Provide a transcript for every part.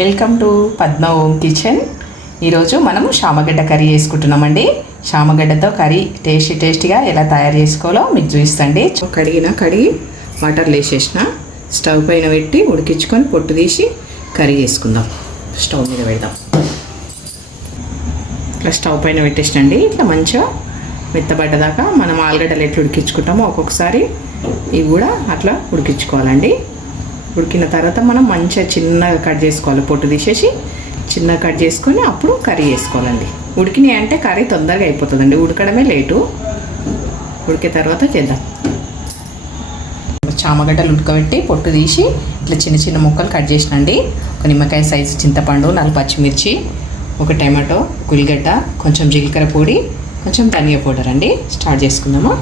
Welcome to Padma Om kitchen ఈరోజు మనము శామగడ్డ కర్రీ చేసుకుంటున్నామండి. శామగడ్డతో కర్రీ టేస్టీ టేస్టీగా ఎలా తయారు చేసుకోవాలో మీకు చూపిస్తండి. కడిగిన కడిగి వాటర్ వేసేసిన స్టవ్ పైన పెట్టి ఉడికించుకొని పొట్టు తీసి కర్రీ చేసుకుందాం. స్టవ్ మీద పెడదాం. ఇట్లా స్టవ్ పైన పెట్టేసినండి. ఇట్లా మంచిగా మెత్తబడ్డదాకా మనం ఆలుగడ్డలు ఎట్లా ఉడికించుకుంటామో ఒక్కొక్కసారి ఇవి కూడా అట్లా ఉడికించుకోవాలండి. ఉడికిన తర్వాత మనం మంచిగా చిన్నగా కట్ చేసుకోవాలి. పొట్టు తీసేసి చిన్నగా కట్ చేసుకొని అప్పుడు కర్రీ వేసుకోవాలండి ఉడికినాయి అంటే కర్రీ తొందరగా అయిపోతుందండి. ఉడకడమే లేటు. ఉడికే తర్వాత చేద్దాం. చామగడ్డలు ఉడకబెట్టి పొట్టు తీసి ఇట్లా చిన్న చిన్న ముక్కలు కట్ చేసినండి. ఒక నిమ్మకాయ సైజు చింతపండు నాలుగు పచ్చిమిర్చి ఒక టమాటో ఉల్లిగడ్డ కొంచెం జీలకర్ర పొడి కొంచెం ధనియా పౌడర్ అండి. స్టార్ట్ చేసుకుందాము?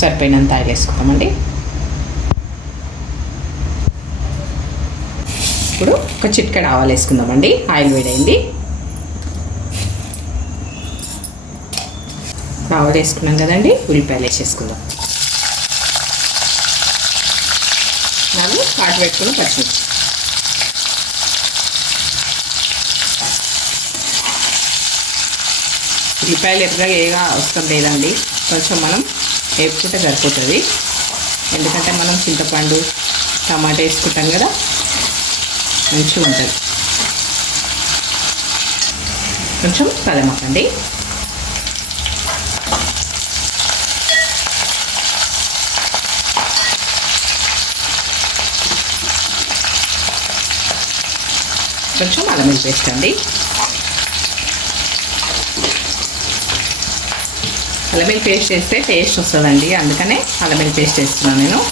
సరిపోయినంత ఆయిల్ వేసుకుందామండి ఇప్పుడు ఒక చిట్కడ ఆవాలు వేసుకుందామండి. ఆయిల్ వేడైంది. ఆవాలు వేసుకున్నాం కదండి. ఉల్లిపాయలు వేసేసుకుందాం. నాలుగు పాటు పెట్టుకుని పచ్చిమిర్చి. ఉల్లిపాయలు ఎర్రగా ఏగా అవసరం లేదండి. కొంచెం మనం వేపుకుంటే సరిపోతుంది. ఎందుకంటే మనం చింతపండు టమాటా వేసుకుంటాం కదా. మంచిగా ఉంటుంది కొంచెం కలమకండి కొంచెం అల్లం పేస్ట్ అండి. అల్లం పేస్ట్ వేస్తే టేస్ట్ వస్తుందండి. అందుకనే అల్లం పేస్ట్ వేస్తున్నాను నేను.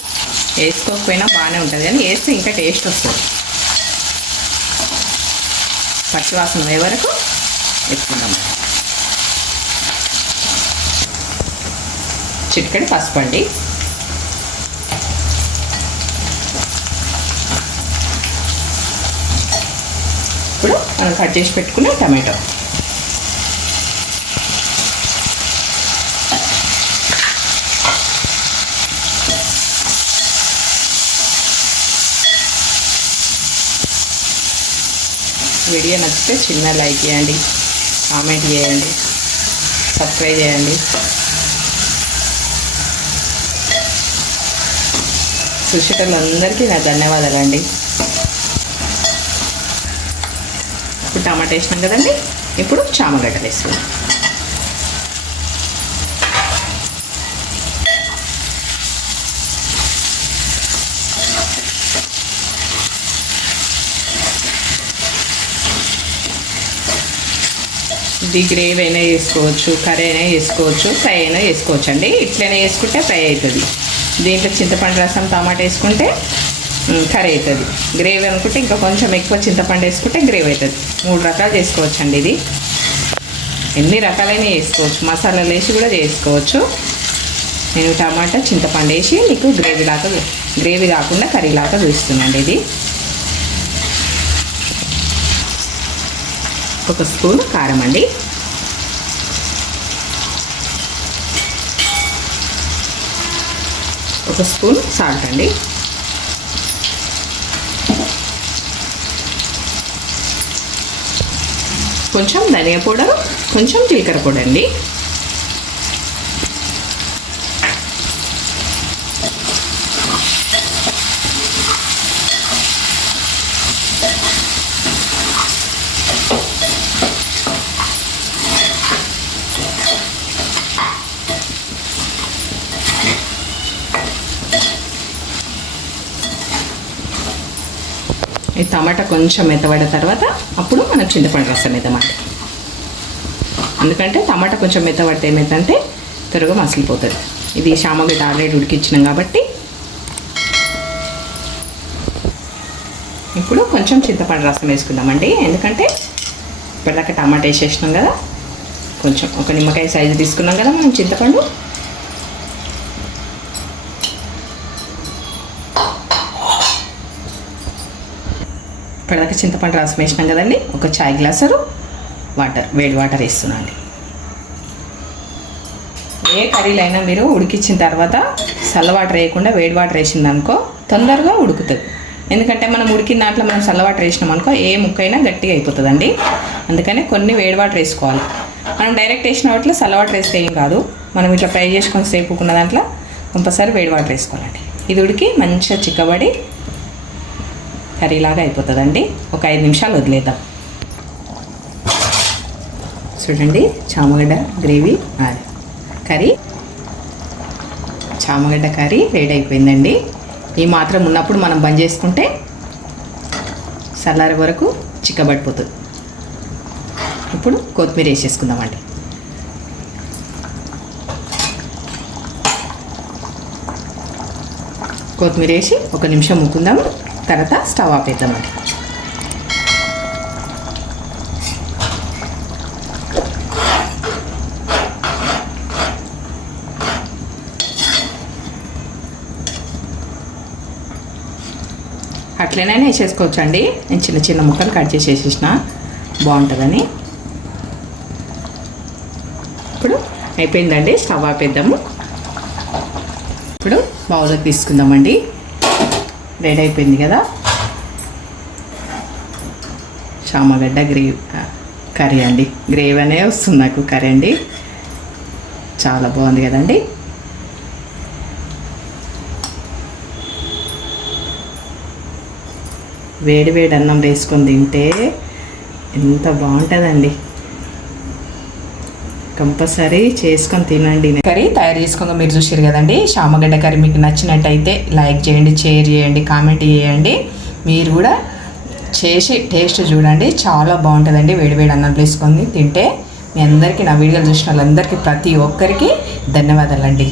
వేసుకోకపోయినా బాగానే ఉంటుంది. కానీ వేస్తే ఇంకా టేస్ట్ వస్తుంది. పచ్చివాసన అయ్యే వరకు వేసుకుందాం చిటికడి పసుపు అండి. ఇప్పుడు మనం కట్ చేసి పెట్టుకున్న టమాటో. వీడియో నచ్చితే చిన్న లైక్ చేయండి కామెంట్ చేయండి సబ్స్క్రైబ్ చేయండి. చూసేటోళ్ళందరికీ నా ధన్యవాదాలండి. ఇప్పుడు టమాటా వేసినాం కదండి ఇప్పుడు చామగడ్డలు వేసుకున్నాం ఇది గ్రేవీ అయినా వేసుకోవచ్చు కర్రీ అయినా వేసుకోవచ్చు ఫ్రై అయినా వేసుకోవచ్చు అండి. ఇట్లనే వేసుకుంటే ఫ్రై అవుతుంది. దీంట్లో చింతపండు రసం టమాటా వేసుకుంటే కర్రీ అవుతుంది. గ్రేవీ అనుకుంటే ఇంకా కొంచెం ఎక్కువ చింతపండు వేసుకుంటే గ్రేవీ అవుతుంది. మూడు రకాలు చేసుకోవచ్చు అండి ఇది. ఎన్ని రకాలైన వేసుకోవచ్చు. మసాలాలు వేసి కూడా చేసుకోవచ్చు. నేను టమాటా చింతపండు వేసి మీకు గ్రేవీ లాగా గ్రేవీ కాకుండా కర్రీ లాగా చూస్తున్నాండి ఇది. ఒక స్పూన్ కారం అండి. ఒక స్పూన్ సాల్ట్ అండి. కొంచెం ధనియా పౌడర్ కొంచెం జీలకర్ర పొడి అండి. ఈ టమాటా కొంచెం మెత్తబడిన తర్వాత అప్పుడు మనం చింతపండు రసం వేద్దామంట ఎందుకంటే టమాటా కొంచెం మెత్తబడితే ఏమైందంటే త్వరగా మసిలిపోతుంది. ఇది శామగడ్డ ఆల్రెడీ ఉడికించినాం కాబట్టి ఇప్పుడు కొంచెం చింతపండు రసం వేసుకుందామండి. ఎందుకంటే ఇప్పటిదాకా టమాటా వేసేసినాం కదా కొంచెం ఒక నిమ్మకాయ సైజు తీసుకున్నాం కదా మనం చింతపండు. ఇప్పటిదాకా చింతపండు రసం వేసినాం కదండి. ఒక చాయ్ గ్లాసరు వాటర్ వేడి వాటర్ వేస్తున్నాండి ఏ కర్రీలైనా మీరు ఉడికించిన తర్వాత చల్ల వాటర్ వేయకుండా వేడి వాటర్ వేసిందనుకో తొందరగా ఉడుకుతుంది. ఎందుకంటే మనం ఉడికిన దాంట్లో మనం చల్లవాటర్ వేసినాం అనుకో ఏ ముక్కైనా గట్టిగా అయిపోతుందండి. అందుకనే కొన్ని వేడి వాటర్ వేసుకోవాలి. మనం డైరెక్ట్ వేసిన వాటిలో చల్లవాటర్ వేస్తే ఏం కాదు. మనం ఇట్లా ఫ్రై చేసుకొని సేపుకున్న దాంట్లో కంపల్సరీ వేడి వాటర్ వేసుకోవాలండి. ఇది ఉడికి మంచిగా చిక్కబడి కర్రీలాగా అయిపోతుందండి. ఒక ఐదు నిమిషాలు వదిలేద్దాం. చూడండి చామగడ్డ గ్రేవీ కర్రీ. చామగడ్డ కర్రీ రెడీ అయిపోయిందండి. ఈ మాత్రం ఉన్నప్పుడు మనం బంద్ చేసుకుంటే చల్లారే వరకు చిక్కబడిపోతుంది. ఇప్పుడు కొత్తిమీర వేసేసుకుందామండి. కొత్తిమీర వేసి ఒక నిమిషం ముక్కుందాం తర్వాత స్టవ్ ఆపేద్దామండి అట్లనే వేసేసుకోవచ్చు అండి నేను చిన్న చిన్న ముక్కలు కట్ చేసి వేసేసిన. బాగుంటుందని. ఇప్పుడు అయిపోయిందండి. స్టవ్ ఆపేద్దాము. ఇప్పుడు బౌల్లోకి తీసుకుందామండి. రెడీ అయిపోయింది కదా? చామగడ్డ గ్రేవీ కర్రీ అండి. గ్రేవీ అనే వస్తుంది నాకు కర్రీ అండి. చాలా బాగుంది కదండి. వేడి వేడి అన్నం వేసుకొని తింటే ఎంత బాగుంటుందండి. కంపల్సరీ చేసుకొని తినండి. కర్రీ తయారు చేసుకుందాం. మీరు చూసారు కదండి శామగడ్డ కర్రీ మీకు నచ్చినట్టయితే లైక్ చేయండి షేర్ చేయండి కామెంట్ చేయండి. మీరు కూడా చేసి టేస్ట్ చూడండి. చాలా బాగుంటుందండి. వేడి వేడి అన్నం వేసుకొని తింటే మీ అందరికీ నా వీడియోలు చూసిన వాళ్ళందరికీ ప్రతి ఒక్కరికి ధన్యవాదాలండి.